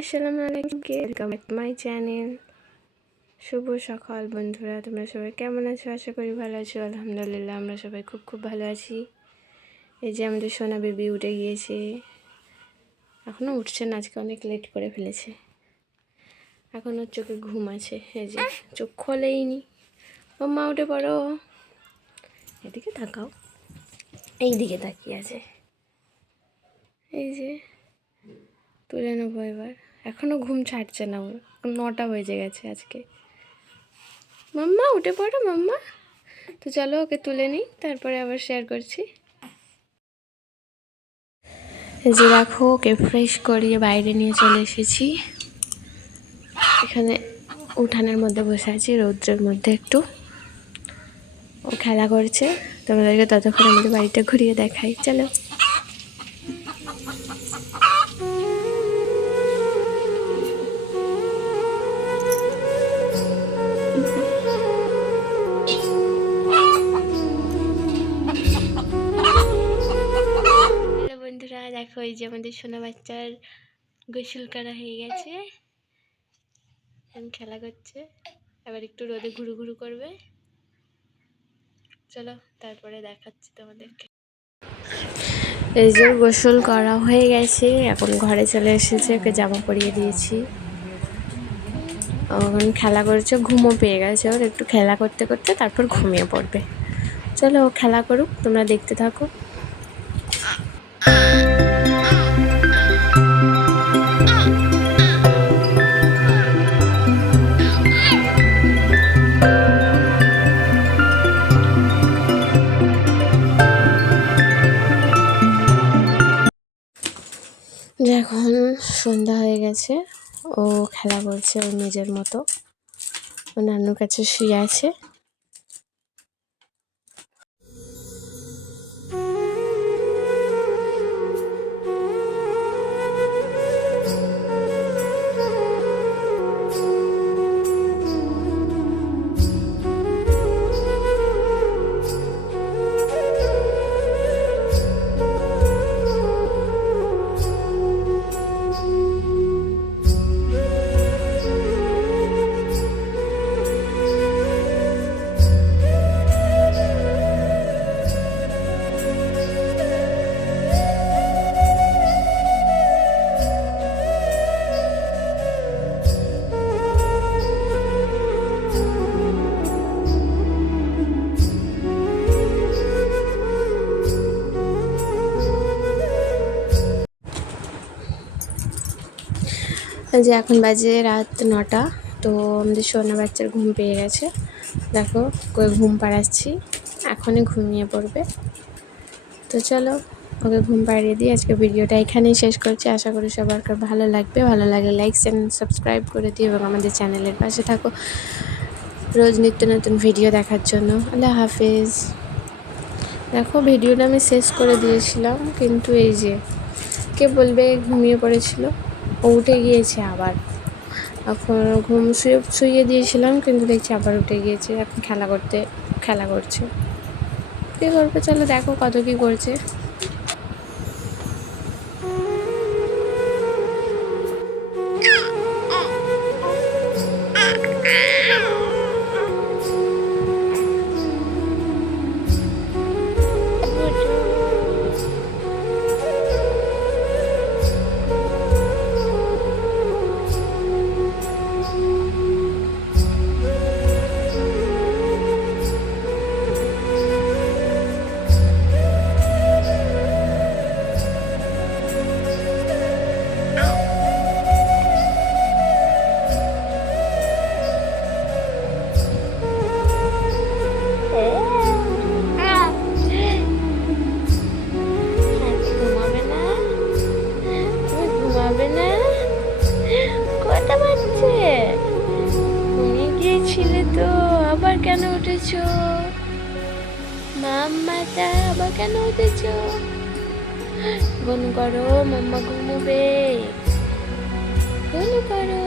আসসালামু আলাইকুম, welcome back to my channel. শুভ সকাল বন্ধুরা, তোমরা সবাই কেমন আছো? আশা করি ভালো আছো। আলহামদুলিল্লাহ আমরা সবাই খুব ভালো আছি। এই যে আমাদের সোনা বেবি উঠে গিয়েছে, এখনও উঠছে না, আজকে অনেক লেট করে ফেলেছে। এখন ওর চোখে ঘুম আছে, এই যে চোখ খোলেইনি। ও মা উঠে পড়ো, এদিকে তাকাও, এই দিকে তাকিয়ে আছে। এই যে তুলে নেবো এবার, এখনও ঘুম ছাড়ছে না ওর, 9টা বেজে গেছে আজকে। মাম্মা উঠে পড়ো মাম্মা। তো চলো ওকে তুলে নিই, তারপরে আবার শেয়ার করছি। এই যে দেখো, ওকে ফ্রেশ করিয়ে বাইরে নিয়ে চলে এসেছি। এখানে উঠানের মধ্যে বসে আছি, রৌদ্রের মধ্যে একটু। ও খেলা করছে, তোমাদেরকে ততক্ষণ আমাদের বাড়িটা ঘুরিয়ে দেখাই, চলো। বন্ধুরা দেখো, এই যে আমাদের সোনা বাচ্চার গোসল করা হয়ে গেছে, খেলা করছে। এবার একটু রোদে ঘুরু ঘুরু করবে, চলো তারপরে দেখাচ্ছি তোমাদেরকে। এই যে গোসল করা হয়ে গেছে, এখন ঘরে চলে এসেছে, ওকে জামা পরিয়ে দিয়েছি। এখন খেলা করছে, ঘুমও পেয়ে গেছে ওর, একটু খেলা করতে করতে তারপর ঘুমিয়ে পড়বে। চলো ও খেলা করুক, তোমরা দেখতে থাকো। এখন সন্ধ্যা হয়ে গেছে, ও খেলা করছে ওর নিজের মতো, ও নানুর কাছে শুয়ে আছে। যে এখন বাজে রাত 9টা, তো আমাদের সোনা বাচ্চার ঘুম পেয়ে গেছে। দেখো ওকে ঘুম পাড়াচ্ছি, এখনই ঘুমিয়ে পড়বে। তো চলো ওকে ঘুম পাড়িয়ে দিই। আজকে ভিডিওটা এখানেই শেষ করছি, আশা করি সবার ভালো লাগবে। ভালো লাগলে লাইক চ্যানেল সাবস্ক্রাইব করে দিও এবং আমাদের চ্যানেলের পাশে থাকো রোজ নিত্য নতুন ভিডিও দেখার জন্য। আল্লাহ হাফেজ। দেখো ভিডিওটা আমি শেষ করে দিয়েছিলাম, কিন্তু এই যে কে বলবে ঘুমিয়ে পড়েছিল, ও উঠে গিয়েছে আবার। এখন শুয়ে দিয়েছিলাম, কিন্তু দেখছি আবার উঠে গিয়েছে, এখন খেলা করছে। কী করবে চলো দেখো কত কী করছে। ঘুমিয়ে গিয়েছিলে তো, আবার কেন উঠেছো মাম্মাটা? আবার কেন উঠেছো? ঘুম করো, মাম্মা ঘুমোবে, ঘুম করো।